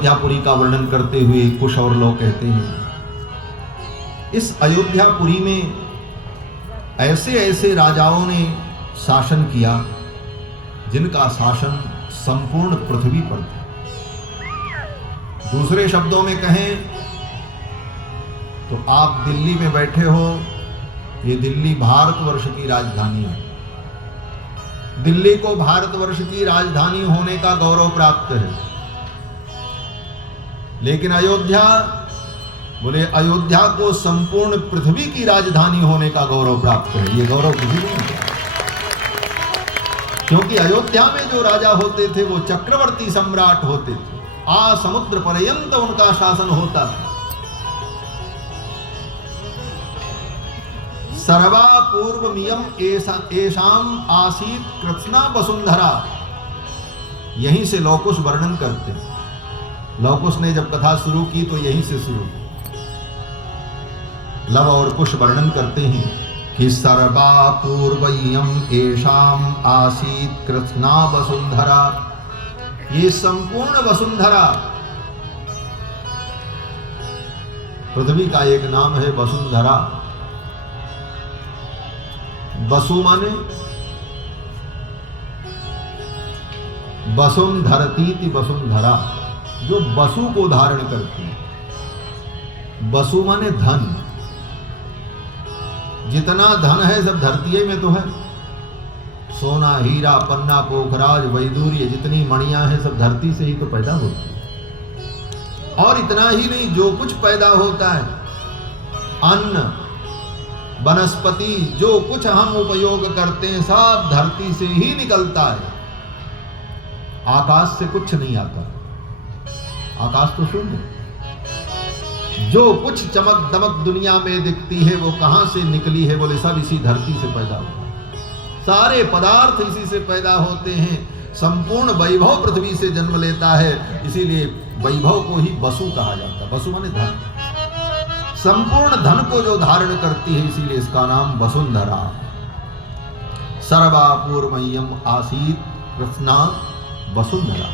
अयोध्यापुरी का वर्णन करते हुए कुश और लोग कहते हैं, इस अयोध्यापुरी में ऐसे ऐसे राजाओं ने शासन किया जिनका शासन संपूर्ण पृथ्वी पर था। दूसरे शब्दों में कहें तो आप दिल्ली में बैठे हो, ये दिल्ली भारतवर्ष की राजधानी है। दिल्ली को भारतवर्ष की राजधानी होने का गौरव प्राप्त है, लेकिन अयोध्या, बोले अयोध्या को संपूर्ण पृथ्वी की राजधानी होने का गौरव प्राप्त है। ये गौरव किसी को नहीं है, क्योंकि अयोध्या में जो राजा होते थे वो चक्रवर्ती सम्राट होते थे, आ समुद्र पर्यंत उनका शासन होता था। सर्वा पूर्वमियम एषाम आसीत कृत्स्ना वसुंधरा, यहीं से लौकुश वर्णन करते हैं। लौकुश ने जब कथा शुरू की तो यहीं से शुरू की। लव और कुश वर्णन करते हैं कि सर्वा पूर्वयम एषाम आसीत कृत्स्ना वसुंधरा, ये संपूर्ण वसुंधरा, पृथ्वी का एक नाम है वसुंधरा। वसु माने वसुंधरती वसुंधरा, जो वसु को धारण करती है। वसु माने धन, जितना धन है सब धरती में तो है। सोना, हीरा, पन्ना, पोखराज, वैदूर्य, जितनी मणियां हैं सब धरती से ही तो पैदा होती है। और इतना ही नहीं, जो कुछ पैदा होता है, अन्न, वनस्पति, जो कुछ हम उपयोग करते हैं सब धरती से ही निकलता है। आकाश से कुछ नहीं आता, आकाश तो शून्य। जो कुछ चमक दमक दुनिया में दिखती है वो कहां से निकली है, बोले सब इसी धरती से पैदा हुआ। सारे पदार्थ इसी से पैदा होते हैं। संपूर्ण वैभव पृथ्वी से जन्म लेता है, इसीलिए वैभव को ही वसु कहा जाता है। वसु माने धन, संपूर्ण धन को जो धारण करती है, इसीलिए इसका नाम वसुंधरा। सर्वा पूर्वमय्यम आसीत कृत्स्ना वसुंधरा,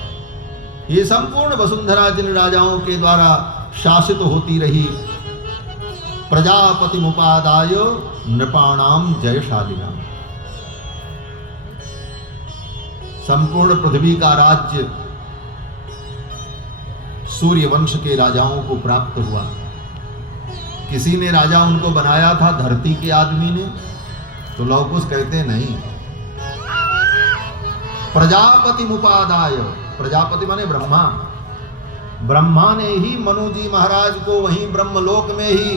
ये संपूर्ण वसुंधरा जिन राजाओं के द्वारा शासित होती रही। प्रजापति मुपादाय नृपाणाम जयशालिनाम, संपूर्ण पृथ्वी का राज्य सूर्य वंश के राजाओं को प्राप्त हुआ। किसी ने राजा उनको बनाया था, धरती के आदमी ने, तो लौकुश कहते नहीं। प्रजापति मुपादाय, प्रजापति माने ब्रह्मा, ब्रह्मा ने ही मनु जी महाराज को वहीं ब्रह्मलोक में ही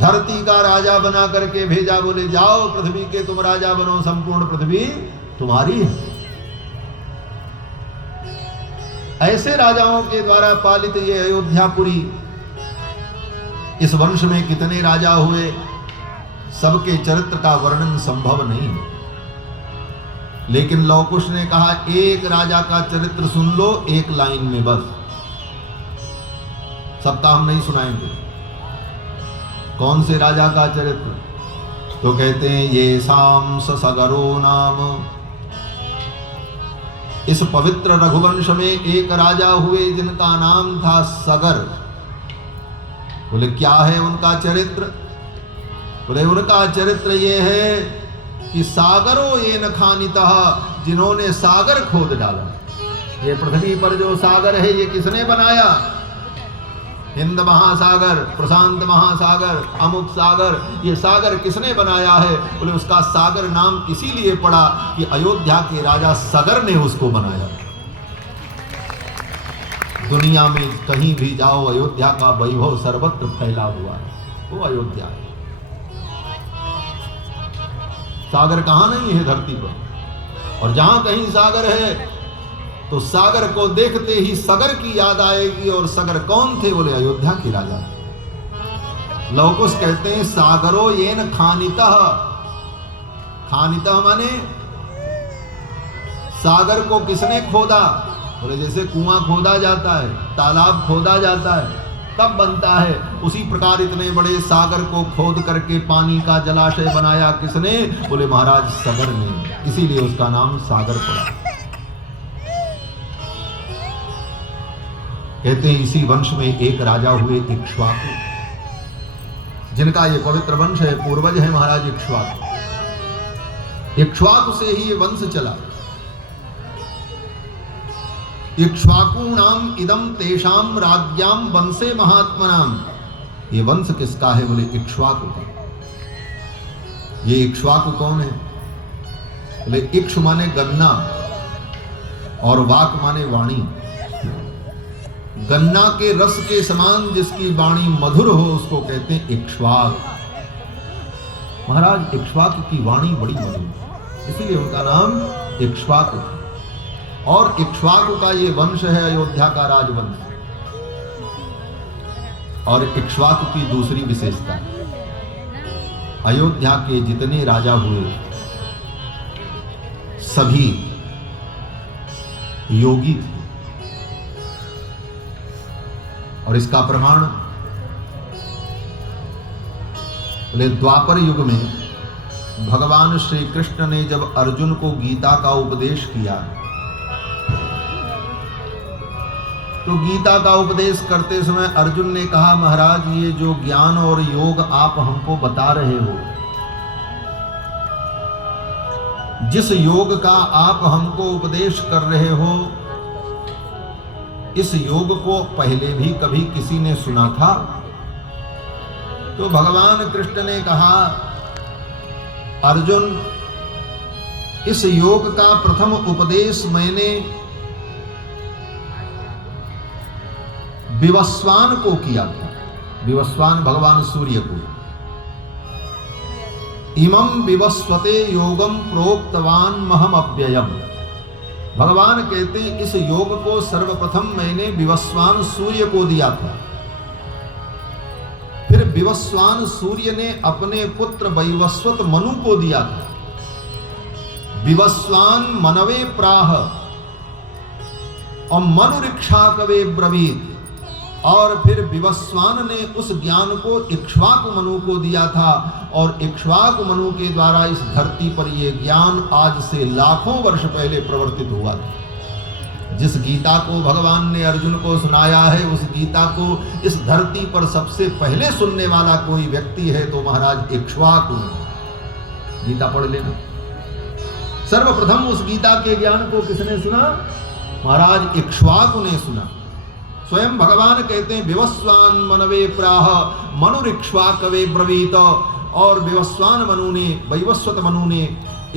धरती का राजा बना करके भेजा। बोले जाओ पृथ्वी के तुम राजा बनो, संपूर्ण पृथ्वी तुम्हारी है। ऐसे राजाओं के द्वारा पालित ये अयोध्यापुरी, इस वंश में कितने राजा हुए, सबके चरित्र का वर्णन संभव नहीं है। लेकिन लौकुश ने कहा एक राजा का चरित्र सुन लो एक लाइन में बस, सबका हम नहीं सुनाएंगे। कौन से राजा का चरित्र? तो कहते हैं ये शाम सगरो नाम, इस पवित्र रघुवंश में एक राजा हुए जिनका नाम था सगर। बोले क्या है उनका चरित्र? बोले उनका चरित्र ये है कि सागरों ये न खानितः, जिन्होंने सागर खोद डाला। ये पृथ्वी पर जो सागर है ये किसने बनाया? हिंद महासागर, प्रशांत महासागर, अमुक सागर, ये सागर किसने बनाया है? बोले उसका सागर नाम इसीलिए पड़ा कि अयोध्या के राजा सगर ने उसको बनाया। दुनिया में कहीं भी जाओ अयोध्या का वैभव सर्वत्र फैला हुआ है, वो अयोध्या है। सागर कहाँ नहीं है धरती पर, और जहां कहीं सागर है तो सागर को देखते ही सगर की याद आएगी। और सगर कौन थे? बोले अयोध्या के राजा। लौकुश कहते हैं सागरो येन खानितः, खानितः माने सागर को किसने खोदा? बोले जैसे कुआं खोदा जाता है, तालाब खोदा जाता है तब बनता है, उसी प्रकार इतने बड़े सागर को खोद करके पानी का जलाशय बनाया किसने? बोले महाराज सगर ने, इसीलिए उसका नाम सागर पड़ा। कहते हैं इसी वंश में एक राजा हुए इक्ष्वाकु, जिनका ये पवित्र वंश है, पूर्वज है महाराज इक्ष्वाकु। इक्ष्वाकु से ही ये वंश चला। इक्ष्वाकूणाम इदम तेषाम राज्ञाम वंशे महात्मनाम। ये वंश किसका है? बोले इक्ष्वाकु का। ये इक्ष्वाकु कौन है? बोले इक्ष माने गन्ना और वाक माने वाणी। गन्ना के रस के समान जिसकी वाणी मधुर हो उसको कहते हैं इक्ष्वाक। महाराज इक्ष्वाक की वाणी बड़ी मधुर, इसीलिए उनका नाम इक्ष्वाकु था। और इक्ष्वाकु का ये वंश है अयोध्या का राजवंश। और इक्ष्वाकु की दूसरी विशेषता, अयोध्या के जितने राजा हुए सभी योगी थे। और इसका प्रमाण बोले द्वापर युग में भगवान श्री कृष्ण ने जब अर्जुन को गीता का उपदेश किया, तो गीता का उपदेश करते समय अर्जुन ने कहा, महाराज ये जो ज्ञान और योग आप हमको बता रहे हो, जिस योग का आप हमको उपदेश कर रहे हो, इस योग को पहले भी कभी किसी ने सुना था? तो भगवान कृष्ण ने कहा, अर्जुन इस योग का प्रथम उपदेश मैंने विवस्वान को किया था। विवस्वान भगवान सूर्य को। इमं विवस्वते योगम प्रोक्तवान महम अव्ययम। भगवान कहते इस योग को सर्वप्रथम मैंने विवस्वान सूर्य को दिया था। फिर विवस्वान सूर्य ने अपने पुत्र वैवस्वत मनु को दिया था। विवस्वान मनवे प्राह और मनुरिक्षा कवे ब्रवीत। और फिर विवस्वान ने उस ज्ञान को इक्ष्वाकु मनु को दिया था। और इक्ष्वाकु मनु के द्वारा इस धरती पर यह ज्ञान आज से लाखों वर्ष पहले प्रवर्तित हुआ था। जिस गीता को भगवान ने अर्जुन को सुनाया है, उस गीता को इस धरती पर सबसे पहले सुनने वाला कोई व्यक्ति है तो महाराज इक्ष्वाकु। गीता पढ़ लेना। सर्वप्रथम उस गीता के ज्ञान को किसने सुना? महाराज इक्ष्वाकु ने सुना। स्वयं भगवान कहते हैं विवस्वान मनवे प्राह मनुरिक्ष्वाकवे ब्रवीत। और विवस्वान मनु ने, वैवस्वत मनु ने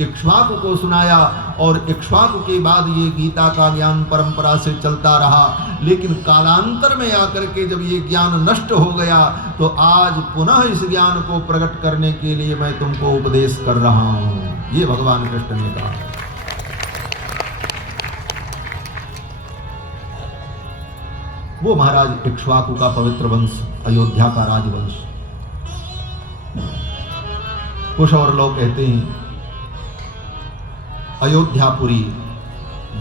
इक्ष्वाकु को सुनाया। और इक्ष्वाकु के बाद ये गीता का ज्ञान परंपरा से चलता रहा। लेकिन कालांतर में आकर के जब ये ज्ञान नष्ट हो गया तो आज पुनः इस ज्ञान को प्रकट करने के लिए मैं तुमको उपदेश कर रहा हूं। ये भगवान कृष्ण ने कहा। वो महाराज इक्ष्वाकु का पवित्र वंश, अयोध्या का राजवंश। कुछ और लोग कहते हैं अयोध्यापुरी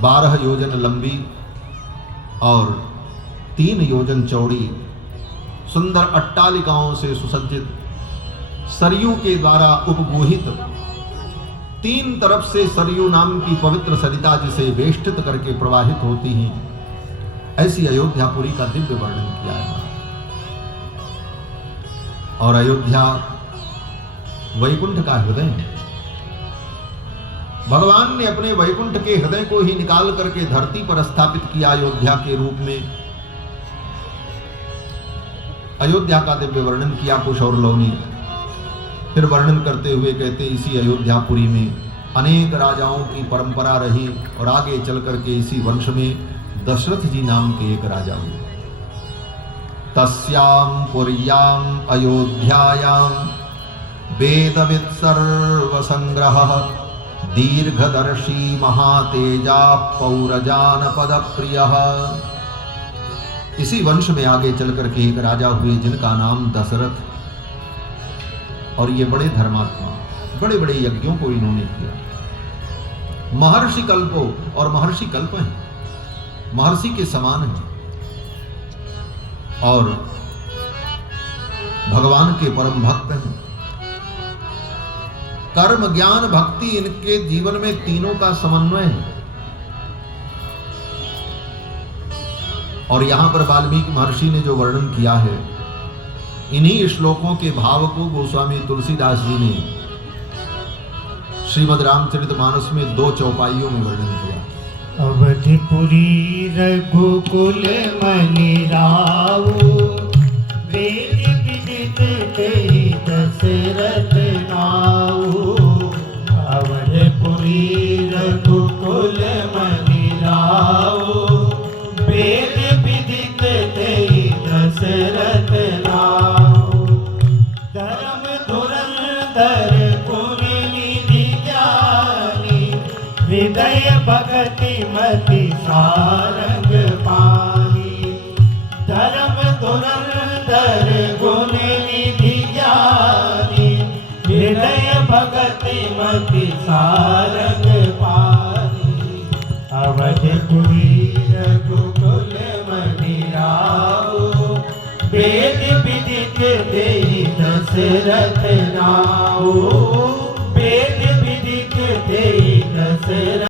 12 योजन लंबी और 3 योजन चौड़ी सुंदर अट्टालिकाओं से सुसज्जित, सरयू के द्वारा उपगोहित, 3 तरफ से सरयू नाम की पवित्र सरिता जिसे वेष्टित करके प्रवाहित होती हैं, ऐसी अयोध्यापुरी का दिव्य वर्णन किया है। और अयोध्या वैकुंठ का हृदय है। भगवान ने अपने वैकुंठ के हृदय को ही निकाल करके धरती पर स्थापित किया अयोध्या के रूप में। अयोध्या का दिव्य वर्णन किया कुछ और लोगों ने। फिर वर्णन करते हुए कहते इसी अयोध्यापुरी में अनेक राजाओं की परंपरा रही और आगे चल करके इसी वंश में दशरथ जी नाम के एक राजा हुए। तस्याम पुर्याम अयोध्यायाम वेदविद सर्वसंग्रह दीर्घदर्शी महातेजा पौरजानपद प्रिय। इसी वंश में आगे चल करके एक राजा हुए जिनका नाम दशरथ। और ये बड़े धर्मात्मा, बड़े बड़े यज्ञों को इन्होंने किया। महर्षि कल्पो, और महर्षि कल्प हैं, महर्षि के समान है। और भगवान के परम भक्त हैं। कर्म ज्ञान भक्ति इनके जीवन में तीनों का समन्वय है। और यहाँ पर वाल्मीकि महर्षि ने जो वर्णन किया है, इन्हीं श्लोकों के भाव को गोस्वामी तुलसीदास जी ने श्रीमद् रामचरितमानस में 2 चौपाइयों में वर्णन किया। अवधिपुरी रघुकुल मनि रावो, वेद विदित तेहि दशरथ नाऊ। अवधिपुरी रघुकुल मनि रावो, वेद विदित तेहि दशरथ नाऊ। धर्म धुरंधर गुण निधि ज्ञानी, हृदय भगति मति सारंग पानी। धर्म धुरंधर गुण निधि ज्ञानी, हृदय भगति मति सारंग पानी। अवधिपुरी रघुकुल मनि रावो, वेद विदित तेहि दशरथ नाऊ।